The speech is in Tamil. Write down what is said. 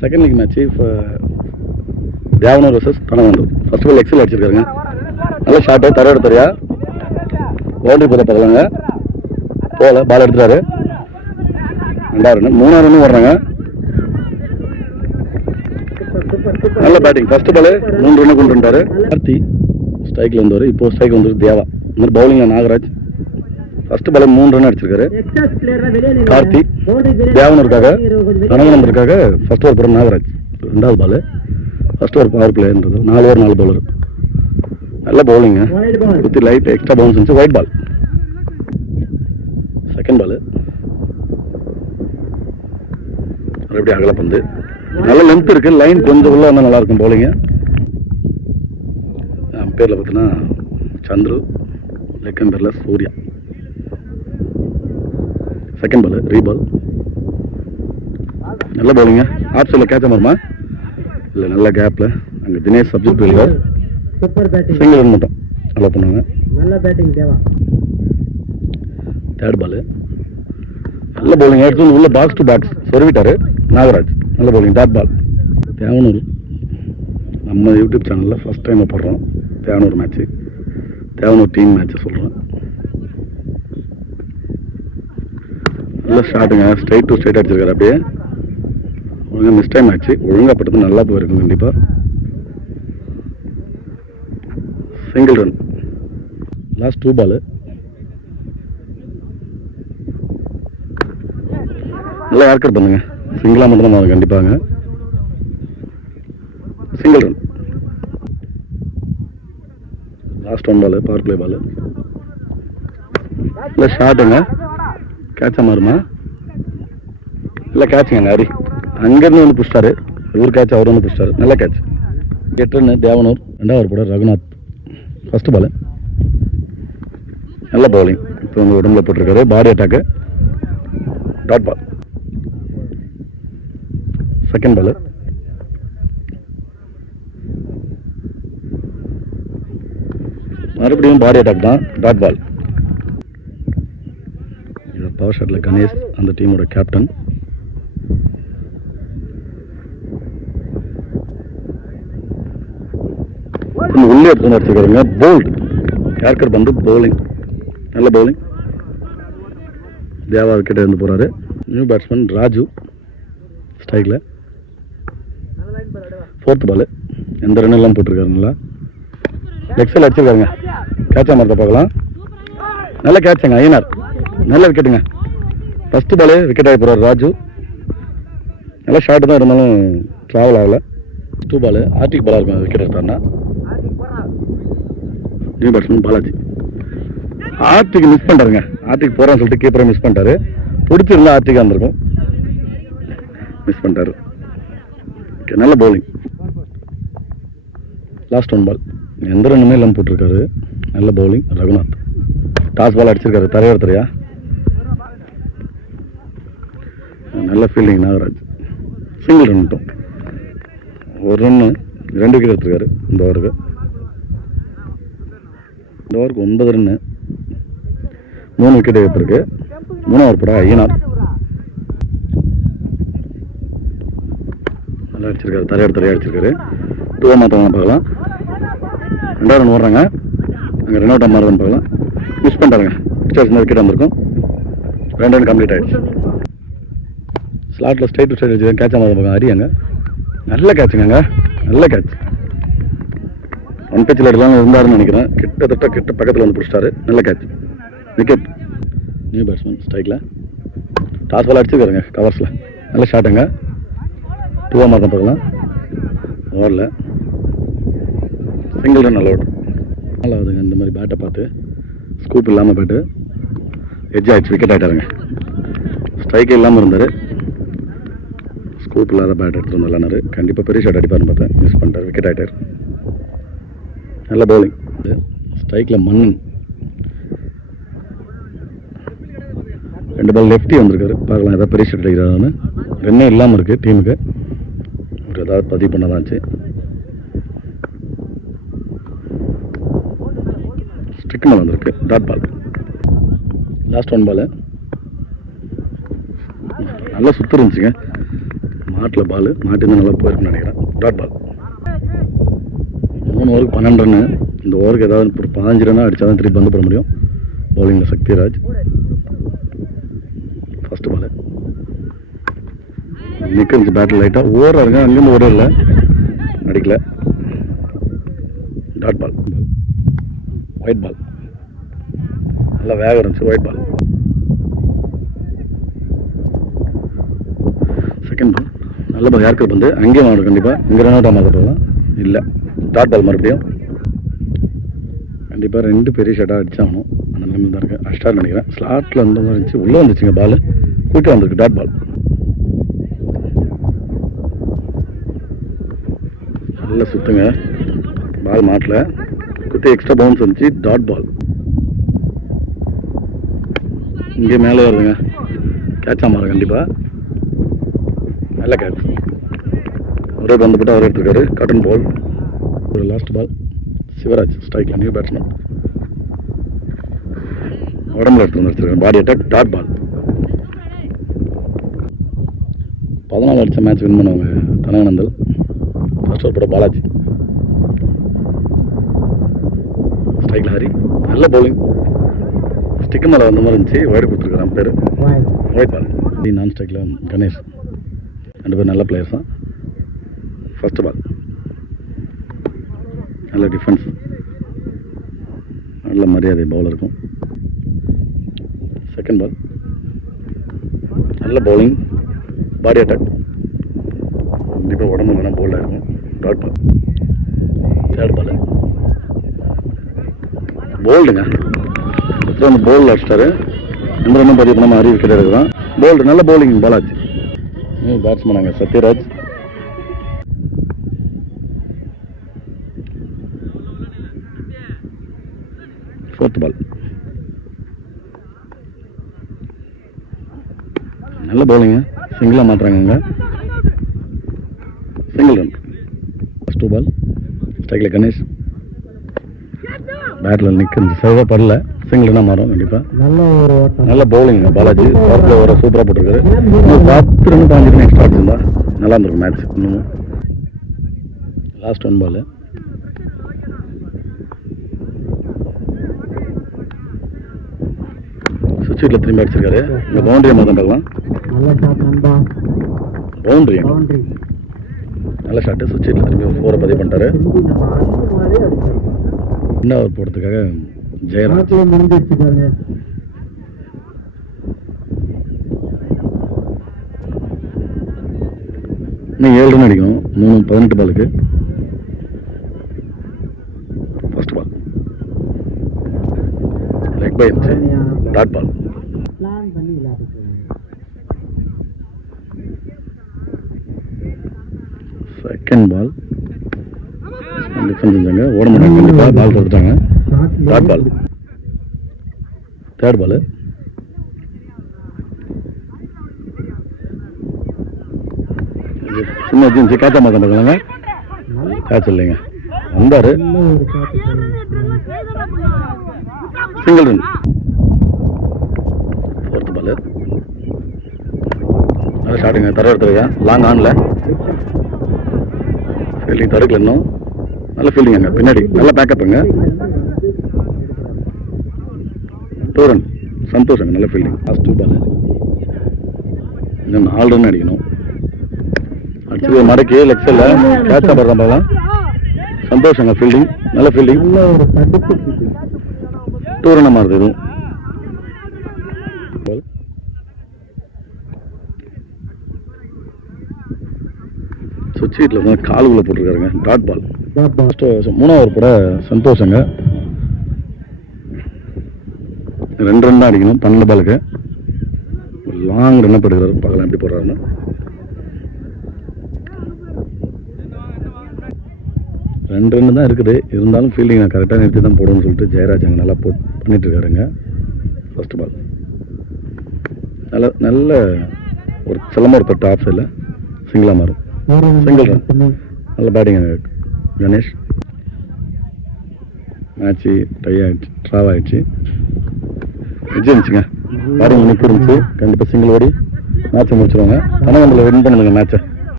Second league match Devanur versus Dhanavanthur. First ball எக்ஸல் அடிச்சிருக்காருங்க. நல்ல ஷாட்டு தரையோட தரையா பவுண்டரி போத பார்க்கலாங்க. போல பால் எடுத்துட்டாரு. 2வது ரன் 3வது ரன் வர்றாங்க. நல்ல பேட்டிங். ஃபர்ஸ்ட் பால் 3 ரன் கொண்டு வந்தாரு. கார்த்தி ஸ்ட்ரைக்ல வந்தவர். இப்போ ஸ்ட்ரைக் வந்து தேவா. இந்த மாதிரி பவுலிங்ல நாகராஜ். ஃபர்ஸ்ட் பால் 3 ரன் அடிச்சிருக்காரு. கார்த்தி தேவனூருக்காக தனவந்தூருக்காக ஃபர்ஸ்ட் ஓவர் போடுற நாகராஜ். 2வது பால் ஃபர்ஸ்ட் ஓவர் பவர் பிளேன்றது 4 ஓவர் 4 பவுலர். நல்ல பவுலிங்க. குத்தி லைட் எக்ஸ்ட்ரா பவுன்ஸ் இருந்துச்சு. Wide ball. செகண்ட் பால் மறுபடியும் அகல பந்து. நல்ல லென்த் இருக்கு. லைன் கொஞ்சம் உள்ள வந்தால் நல்லா இருக்கும் பவுலிங்க. பேரில் பார்த்தீங்கன்னா சந்துரு, லெக்கன் பேரில் சூர்யா. Second ball ரீபால். நல்ல பவுலிங்க. ஆஃப் சைடில் கேட்ச மாறுமா இல்லை நல்ல கேப்பில் அங்கே தினேஷ் சப்ஜெக்ட் இல்லை. சிங்கிள் ரன் மட்டும் நல்லா பண்ணுவாங்க. நல்ல பேட்டிங் தேவா. தேர்ட் பால் நல்ல பவுலிங். எடுத்து உள்ள பாக்ஸ் டு பாக்ஸ் சொருவிட்டாரு நாகராஜ். நல்ல பவுலிங். Dot ball. தேவனூர் நம்ம யூடியூப் சேனலில் ஃபஸ்ட் டைம் போடுறோம். Devanur match, Devanur team match சொல்கிறோம். நல்ல ஸ்டார்ட்டுங்க. ஸ்ட்ரைட் டு ஸ்ட்ரைட் அடிச்சிருக்காரு. அப்படியே ஒழுங்காக மிஸ் டைம் ஆச்சு. ஒழுங்காக பட்டது நல்லா போயிருக்கும் கண்டிப்பாக. Single run. லாஸ்ட் 2 பால் நல்லா யார்கர் பண்ணுங்க. சிங்கிளாக மட்டும் தான் கண்டிப்பாங்க. Single run. லாஸ்ட் 1 பால் பவர் பிளே பால். இல்லை ஷார்ட்டுங்க. கேட்சா மாறுமா இல்லை கேட்சுங்க. ஹரி அங்கேருந்து வந்து பிடிச்சிட்டாரு. இவர் கேட்ச் அவர் வந்து பிடிச்சிட்டாரு. நல்ல கேட்ச். 8 ரன் தேவனூர். 2வது போட ரகுநாத். ஃபர்ஸ்ட் பால் நல்ல பவுலிங். இப்போ வந்து உடம்புல போட்டிருக்காரு. Body attack. Dot ball. Second ball மறுபடியும் பாடி அட்டாக் தான். Dot ball. இது பவர் ஷாட்டில் கணேஷ் அந்த டீமோட கேப்டன். உள்ளே எடுத்து அடிச்சிருக்காருங்க. போல்ட் யார்கர் பந்து பவுலிங். நல்ல பவுலிங். தேவா விக்கெட் இருந்து போறாரு. நியூ பேட்ஸ்மேன் ராஜு ஸ்ட்ரைக்கில். 4th பால் எந்த ரன் எல்லாம் போட்டிருக்காரு. நல்லா லெக்ஸில் அடிச்சிருக்காருங்க. கேட்சா மார்த்த பார்க்கலாம். நல்ல கேட்சுங்க. ஐயனார் நல்ல விக்கெட்டுங்க. ஃபர்ஸ்ட் பாலே விக்கெட் ஆகி போகிறார் ராஜு. நல்ல ஷார்ட் தான் இருந்தாலும் ட்ராவல் ஆகலை. 2 பால் ஆர்டிக் பாலாக இருக்கும். விக்கெட் எடுத்தாருன்னா new batsman Balaji. Hardik miss பண்ணிட்டாருங்க. ஆர்டிக் போகிறான்னு சொல்லிட்டு கீப்பரை மிஸ் பண்ணிட்டாரு. பிடிச்சிருந்தா ஆர்டிக்காக இருந்திருக்கும். மிஸ் பண்ணிட்டாரு. நல்ல பவுலிங். லாஸ்ட் 1 பால் எந்த ரன்னுமே இல்லாமல் போட்டிருக்காரு. நல்ல பவுலிங் ரகுநாத். டாஸ் பால் அடிச்சிருக்காரு. தரையோட தரையா. நல்ல ஃபீல்டிங் நாகராஜ். சிங்கிள் ரன் மட்டும். 1 ரன்னு 2 விக்கெட் எடுத்திருக்காரு இந்த ஓவருக்கு. இந்த ஓவருக்கு 9 ரன்னு 3 விக்கெட் எடுத்திருக்கு. 3வது போட ஐயனார் நல்லா அடிச்சிருக்காரு. தரையோட தரையா அடிச்சிருக்காரு. 2 மாற்றம் பார்க்கலாம். 2வது ரன் ஓடுறாங்க. அங்கே 2வது டைம் மாறுதுன்னு பார்க்கலாம். மிஸ் பண்ணிட்டாருங்க. பிக்சர்ஸ் விக்கெட் வந்திருக்கும். 2 ரன் கம்ப்ளீட் ஆகிடுச்சு. ஸ்லாட்டில் ஸ்ட்ரைட் டு ஸ்ட்ரைட் அடிச்சு கேட்சா மாறுது பார்க்கலாம். அரியாங்க நல்ல கேட்சுங்க. நல்ல கேட்ச். 1 டச்சில் எடுக்கலாம்னு இருந்தாருன்னு நினைக்கிறேன். கிட்ட பக்கத்தில் வந்து பிடிச்சிட்டாரு. நல்ல கேட்ச். விக்கெட். நியூ பேட்ஸ்மேன் ஸ்ட்ரைக்கில். டாஸ் பால் அடிச்சிருக்காருங்க கவர்ஸில். நல்ல ஷாட்டுங்க. 2 மார்க்கம் பார்க்கலாம். ஓடல. Single run allowed. நல்லாவதுங்க. இந்த மாதிரி பேட்டை பார்த்து ஸ்கூப் இல்லாமல் பேட்டு எட்ஜ் ஆகிடுச்சு. விக்கெட் ஆகிட்டாருங்க. ஸ்ட்ரைக்கே இல்லாமல் இருந்தார். ஸ்கூப் இல்லாத பேட் எடுத்துகிட்டு வந்தாரு. கண்டிப்பாக பெரிய ஷாட் அடிப்பார்னு பார்த்தேன். மிஸ் பண்ணிட்டார். விக்கெட் ஆகிட்டார். நல்ல பவுலிங். ஸ்ட்ரைக்கில் மன்னன். 2 பால் லெஃப்டி வந்திருக்காரு. பார்க்கலாம் ஏதாவது பெரிய ஷாட் அடிக்கிறாருன்னு. ரன்னே இல்லாமல் இருக்குது டீமுக்கு. ஒரு ஏதாவது பதிவு பண்ணதாச்சு. ஸ்டிக் மேலே வந்திருக்கு. டாட் பால். லாஸ்ட் 1 பால் நல்லா சுற்று இருந்துச்சுங்க. மாட்டில் பால் மாட்டிருந்து நல்லா போயிருக்குன்னு நினைக்கிறேன். Dot ball. 3 ஓவருக்கு 12 ரன்னு. இந்த ஓவருக்கு ஏதாவது ஒரு 15 ரன்னாக அடித்தா தான் திருப்பி வந்து போட முடியும். பவுலிங்கில் சக்திராஜ். ஃபஸ்ட்டு பால் நிற்கிச்சு பேட்டில் லைட்டாக ஓடுறாருங்க. அங்கேருந்து ஓடல, அடிக்கல. Dot ball. White ball. நல்லா வேக இருந்துச்சு. Wide ball. செகண்ட் பால் நல்ல பால். யாருக்கு வந்து அங்கேயும் ஆடும் கண்டிப்பாக. இங்கே ரன் அவுட் ஆகாத போகலாம் இல்லை. டாட் பால் மறுபடியும் கண்டிப்பாக 2 பெரிய ஷாட்டாக அடிச்சாகணும். அந்த நிலைமையில் தான் இருக்குது. அஷ்டார் நினைக்கிறேன். ஸ்லாட்டில் அந்த மாதிரி இருந்துச்சு. உள்ளே வந்துச்சுங்க பால். குயிக்காக வந்திருக்கு. Dot ball. நல்ல சுத்துங்க. பால் மாட்டில் குத்தி எக்ஸ்ட்ரா பவுன்ஸ் வந்துச்சு. Dot ball. இங்கே மேலே வருதுங்க. கேட்சாக மாறும் கண்டிப்பாக. நல்ல கேட்ச். ஒரே பந்து போட்டு அவர் எடுத்துருக்காரு. காட்டன் பால். ஒரு லாஸ்ட் பால். சிவராஜ் ஸ்ட்ரைக்கில் நியூ பேட்ஸ்மேன். உடம்புல எடுத்து வந்துருக்காரு. பாடி அட்டாக். Dot ball. 14 அடித்த மேட்ச் வின் பண்ணுவாங்க தனகானந்தல். ஃபர்ஸ்ட் ஓவர் போட பாலாஜி. ஸ்ட்ரைக்கில் ஹரி. நல்ல பவுலிங். ஸ்டிக்கு மேலே வந்த மாதிரி இருந்துச்சு. ஒயர் கொடுத்துருக்காரு பேர். White ball. நான் ஸ்ட்ரைக்கில் கணேஷ். 2 பேர் நல்ல பிளேயர்ஸ் தான். ஃபர்ஸ்ட் பால் நல்ல டிஃபென்ஸ். நல்ல மரியாதை பவுலருக்கும். செகண்ட் பால் நல்ல பவுலிங். பாடி அட்டாக். கண்டிப்பாக உடம்பு இல்லைனா போல்டாக இருக்கும். Dot ball. தேர்ட் பால் போல்டுங்க. வந்து போல்டில் அடிச்சிட்டாரு. இந்த ரன்னும் பதிவு பண்ணாமல் அறிவிக்கிறது தான். போல்டு நல்ல பவுலிங். பாலாஜி பேட்ஸ்மேனாங்க. சத்யராஜ். ஃபோர்த் பால் நல்ல பவுலிங்க. சிங்கிளாக மாற்றுறாங்க. Single run. ஃபர்ஸ்ட் பால் ஸ்ட்ரைக்கில் கணேஷ். பேட்டில் நிற்க சேவாக படல. சிங்கிள் ரன்னாக மாறும் கண்டிப்பாக. நல்ல பவுலிங் பாலாஜி. பவர்ல வர சூப்பராக போட்டிருக்காரு. 10 ரன் 15 ரன் எக்ஸ்ட்ரா அடிச்சிருந்தா நல்லா இருந்திருக்கும் மேட்ச். இன்னும் லாஸ்ட் 1 பால் சுவிட்சில் திரும்பி அடிச்சிருக்காரு. இந்த பவுண்டரியை மாதிரி பார்க்கலாம். பவுண்டரி நல்ல ஷாட்டு. சுவிட்சில் திரும்பி 4 பதிவு பண்ணிட்டாரு. என்ன ஓவர் போடுறதுக்காக ஜெயராஜ். இன்னும் 7 ரன் அடிக்கணும். 18 பாலுக்கு. ஃபர்ஸ்ட் பால் லெக் பை இருந்துச்சு. Dot ball. Second ball defence செஞ்சாங்க. ஓட மாட்டாங்க கண்டிப்பாக. பால் கொடுத்துட்டாங்க. Dot ball. தேர்ட் பால் சின்ன வச்சு கேட்ச மாற்ற பார்க்கலாங்க. கேட்ச் இல்லைங்க. வந்தார். Single run. ஃபோர்த் பால் நல்ல ஷாட்டுங்க. தர எடுத்துருக்கா. லாங் ஆனில் ஃபீல்டிங் தடுக்கல. இன்னும் நல்ல ஃபீல்டிங். அங்கே பின்னாடி நல்ல பேக்கப்புங்க. 2 ரன். சந்தோஷங்க. நல்ல ஃபீல்டிங். லாஸ்ட் 2 பால் இன்னும் 4 ரன் அடிக்கணும். அடிச்சது மடக்கி லெக்ஸில் கேட்சாக படுறான் பார்க்கலாம். சந்தோஷங்க. ஃபீல்டிங் நல்ல ஃபீல்டிங். 2 ரன் மாறுது. இதுவும் சுவிட்ச் வீட்டில் தான் காலுக்குள்ளே போட்டிருக்காருங்க. Dot ball. 3ஆவது ஓவர் போட சந்தோஷங்க. 2 ரன் தான் அடிக்கணும். 12 பாலுக்கு. லாங் ரன் போடுறாரு. பார்க்கலாம் எப்படி போடுறாருன்னு. ரெண்டு ரன் தான் இருக்குது. இருந்தாலும் ஃபீல்டிங் நான் கரெக்டாக நிறுத்தி தான் போடணும்னு சொல்லிட்டு ஜெயராஜ் அங்கே நல்லா பண்ணிட்டு இருக்காருங்க. ஃபர்ஸ்ட் பால் நல்ல ஒரு சிலம்ப ஒரு தட்டு ஆஃப் சைடில் சிங்கிளாக மாறும். Single run. நல்ல பேட்டிங் கணேஷ். மேட்ச்சு டை ஆகிடுச்சு. ட்ராவ் ஆகிடுச்சு. விஜய் இருந்துச்சுங்க. பாருங்க நிற்க இருந்துச்சு. கண்டிப்பாக சிங்கிள் ஓடி மேட்ச்சை முடிச்சிருவாங்க. தனவந்தில் வின் பண்ணுங்க மேட்ச்சை.